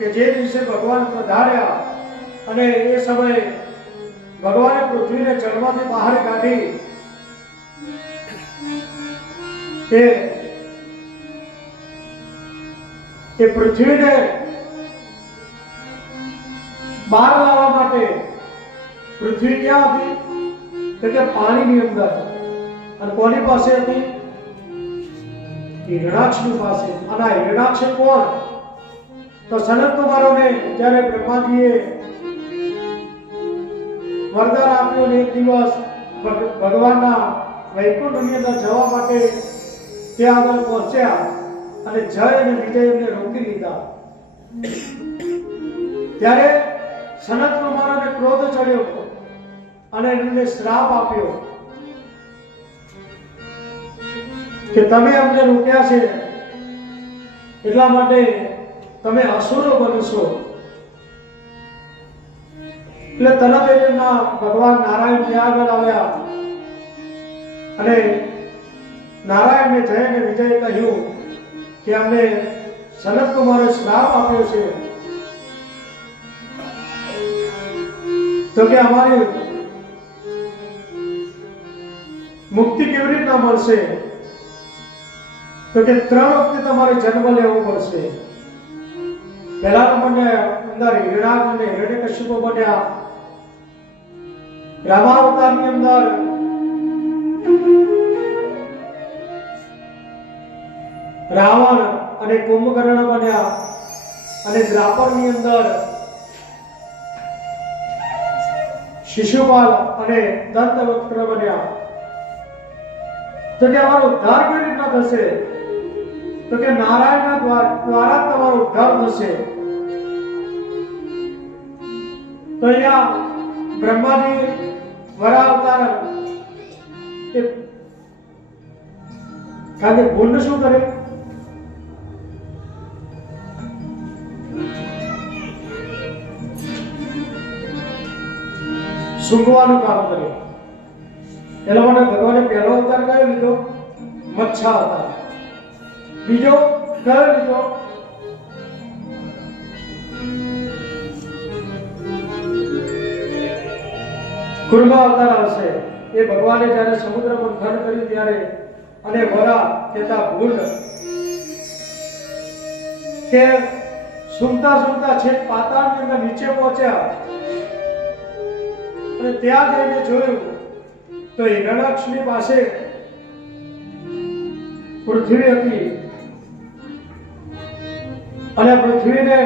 કે જે દિવસે ભગવાન પધાર્યા અને એ સમયે ભગવાને પૃથ્વીને જળમાંથી બહાર કાઢી એ પૃથ્વીને બહાર લાવવા માટે પૃથ્વી ક્યાં હતી તો કે પાણીની અંદર, અને કોની પાસે હતી? હિરણાક્ષની પાસે. અને આ હિરણાક્ષ કોણ? તો સનત કુમારોને જ્યારે બ્રહ્માજીએ વરદાન આપ્યું ને એક દિવસ ભગવાનના વૈકુંઠની અંદર જવા માટે ત્યાં આગળ પહોંચ્યા અને જય અને વિજય એમને રોકી લીધા. ત્યારે સનત કુમારોને ક્રોધ ચડ્યો અને એમને શ્રાપ આપ્યો કે તમે અમને રોક્યા છે એટલા માટે તમે અસુરો બનશો. એટલે તરત એમના ભગવાન નારાયણ ત્યાં આગળ આવ્યા અને નારાયણને જય અને વિજય કહ્યું કે અમને સનત કુમારે શ્રાપ આપ્યો છે, તો કે અમારી મુક્તિ કેવી રીતના મળશે? તો કે 3 વખતે તમારે જન્મ લેવો પડશે. પહેલા નંબરની અંદર હિરણાક્ષ અને હિરણ્યકશિપુ બન્યા. રામાવતારની અંદર રાવણ અને કુંભકર્ણ બન્યા અને દ્વાપરની અંદર શિશુપાલ અને દંતવક્ર બન્યા. તો કે અમારો ઉદ્ધાર કેવી રીતના થશે? તો કે નારાયણના દ્વારા તમારો ઉદ્ધાર થશે. તો અહીંયા બ્રહ્માજી વરા અવતાર એ ખાલી ભૂલ શું કરે? સૂંઘવાનું કામ કરે. એટલે મને ભગવાને પહેલો અવતાર કયો લીધો? મચ્છા અવતાર. બીજો કયો લીધો? કુર્મ અવતાર આવશે. એ ભગવાને જ્યારે સમુદ્ર મંથન કર્યું ત્યારે અને વરા કહેતા ભૂલ કે સુમતા સુમતા છેક પાતાળની અંદર નીચે પહોંચ્યા અને ત્યાં જઈને જોયું તો હિરણાક્ષની પાસે પૃથ્વી હતી અને પૃથ્વીને